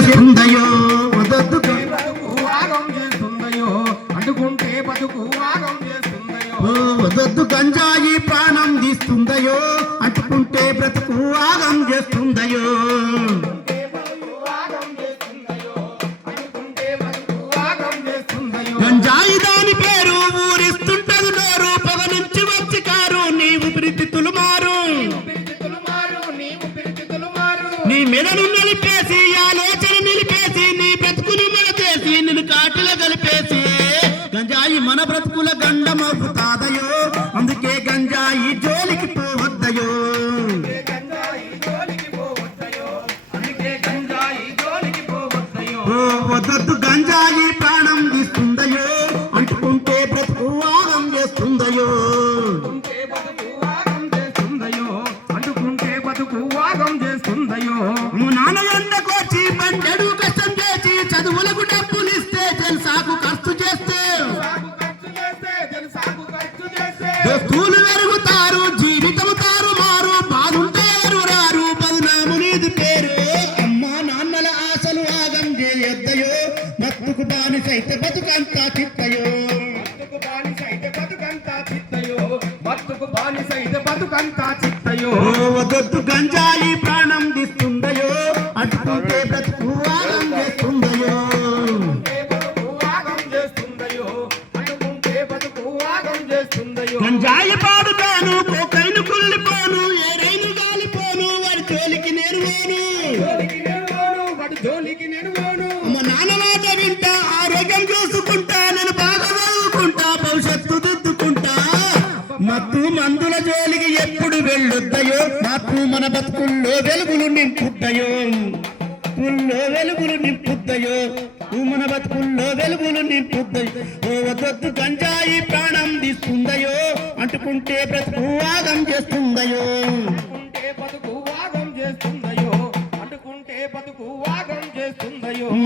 చేస్తుందయో వదొద్దు ఆగం చేస్తుందయో అంటుకుంటే బతుకు ఆగం చేస్తుందయో వదొద్దు గంజాయి ప్రాణం తీస్తుందయో అంటుకుంటే బ్రతుకు ఆగం చేస్తుందయో గంజాయి దాని పేరు ఊరిస్తుంటది నోరు పొగ నుంచి వచ్చి కారు నీ ఊపిరితిత్తులు మారు నీ మెదడు నిలిపేసి ఆలోచన నిలిపేసి నీ బ్రతుకుని మన చేసి నిన్ను కాటిలో కలిపేసి గంజాయి మన బ్రతుకుల గండమవుతాదయో అందుకే గంజాయి జోలికి పోవద్దయో వద్దొద్దు గంజాయి ప్రాణం తీస్తుందయో అంటుకుంటే బ్రతుకు ఆగం చేస్తుందయో నాన్న ఎండకొచ్చి బండెడు కష్టం చేసి చదువులకు డబ్బులు ఇస్తే జల్సాకు ఖర్చు చేస్తే దోస్తులు పెరుగుతారు జీవితం తారు మారు బాగుంటే ఎవరు రారు బదునాము నీది పేరు అమ్మా నాన్నల ఆశలు ఆగం చేయొద్దయో మత్తుకు బానిసైతే బతుకంతా చిత్తయో వదొద్దు గంజాయి ప్రాణం తీస్తుందయో అటుకుంటే బ్రతుకు ఆగం చేస్తుందయో గంజాయి పాడుతాను కోకైను కుళ్ళిపోను ఏరైను గాలిపోను వాడి జోలికి నేను అమ్మ నాన్న మాట వింటా ఆరోగ్యం చూసుకుంటా నేను బాగా చదువుకుంటా భవిష్యత్తు దిద్దుకుంటా మత్తు మందుల జోలికి ఎప్పుడు వెళ్ళొద్దయో మాకు మన బతుకుల్లో వెలుగులు నింపుద్దయో మన బతుకుల్లో వెలుగులు నింపుద్దయో వదొద్దు గంజాయి ప్రాణం తీస్తుందయో అంటుకుంటే బ్రతుకు ఆగం చేస్తుందయో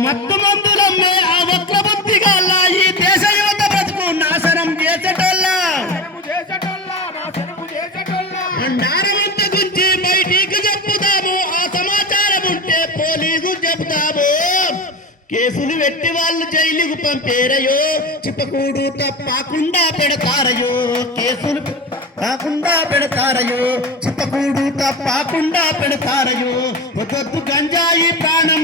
మత్తు మందులమ్మే ఆ వక్ర బుద్ధిగా ఈ దేశ యువత బ్రతుకు నాశనం చేసేటోళ్ళ అండారమంత గురించి బయటికి చెప్పుదాము ఆ సమాచారం ఉంటే పోలీసు చెప్తాము కేసులు పెట్టి వాళ్ళు జైలుకు పంపేరయో చిప్పకూడు తప్పకుండా పెడతారయో కేసులు కాకుండా పెడతారయో చిప్పకూడు తప్పకుండా పెడతారయో వదొద్దు గంజాయి ప్రాణం